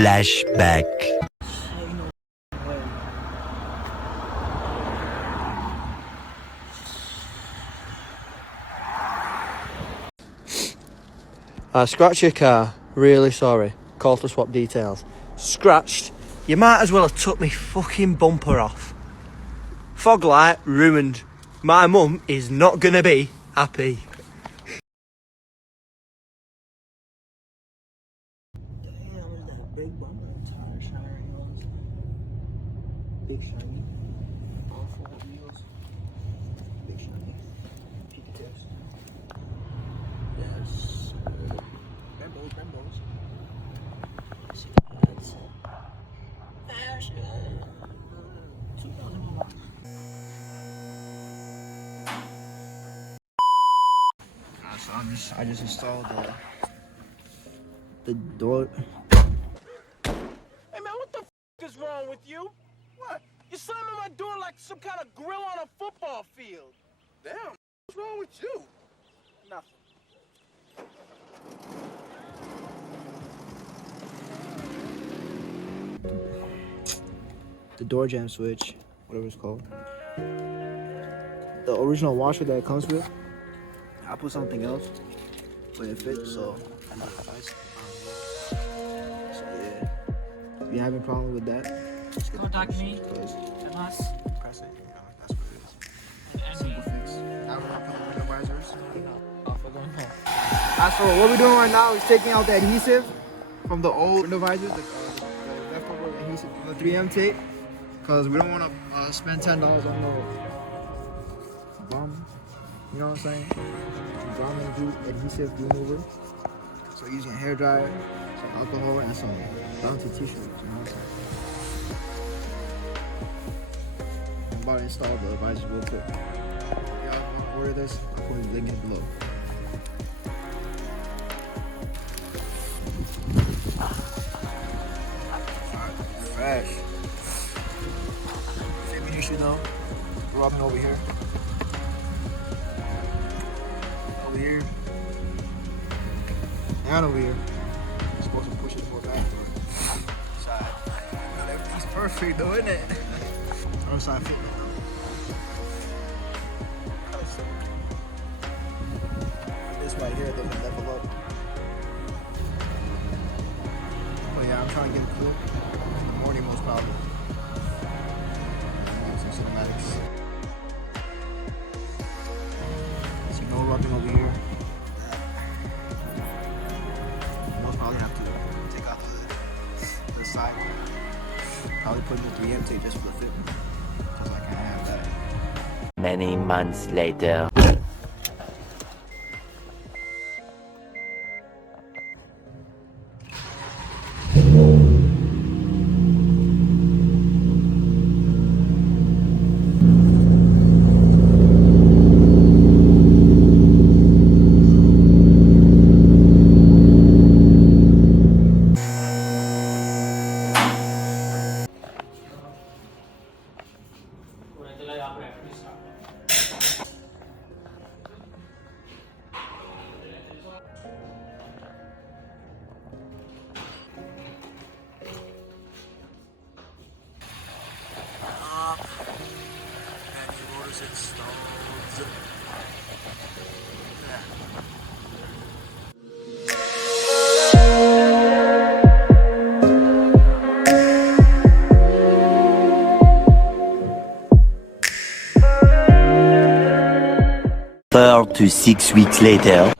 Flashback. I scratched your car. Really sorry. Call to swap details. Scratched? You might as well have took me fucking bumper off. Fog light ruined. My mum is not gonna be happy. Damn, is that big bumper tire shiny? Big shiny. All 4 wheels. Big shiny. Peak tips. Yes. Brembos. See the pads. Fashion. 2001. So I just installed the door. Hey man, what the f is wrong with you? What? You're slamming my door like some kind of grill on a football field. Damn, what's wrong with you? Nothing. The door jamb switch, whatever it's called. The original washer that it comes with, I put something else, but it fits, so I modified. So yeah, if you're having a problem with that, just contact me and us. press it. That's what it is. Simple fix. Now we're gonna put the window visors. So what we're doing right now is taking out the adhesive from the old window visors, the leftover adhesive from the 3M tape, because we don't want to spend $10 on the bomb. You know what I'm saying? Bomb and glue adhesive remover. So using a hair dryer, some alcohol, and some bounty tissues. You know what I'm saying? I'm about to install the visors real quick. If y'all want to order this, I'll put the link in below. Fresh. Same issue though. Rubbing over here. Over here. And over here. You're supposed to push it more back. Side. Everything's perfect though, isn't it? Other side fit now. This right here doesn't level up. But yeah, I'm trying to get it cool. In the morning most probably. Some cinematics. So no rubbing over here. Most probably have to take out the side. Probably put in the 3M tape just for the fit. Because I can't have that. Many months later. 4 to 6 weeks later.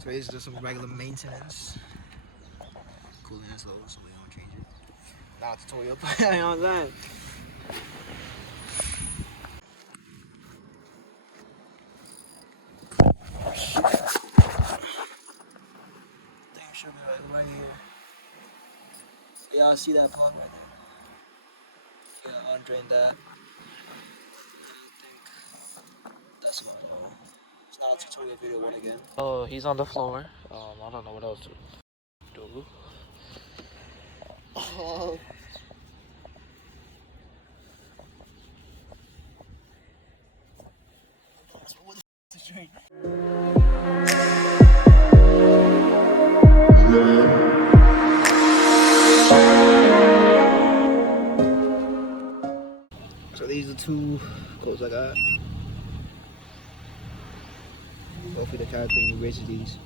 Today's just some regular maintenance. Coolant is low, so we don't change it. Not a tutorial, but you know what I'm saying? Damn, should be right here. Y'all see that plug right there? Yeah, undrain that. That's about all. It's not a tutorial video one again. Oh, he's on the floor. I don't know what else to do. Oh. What the f is drink? 2 goes like that. Hopefully the cat thing erases these.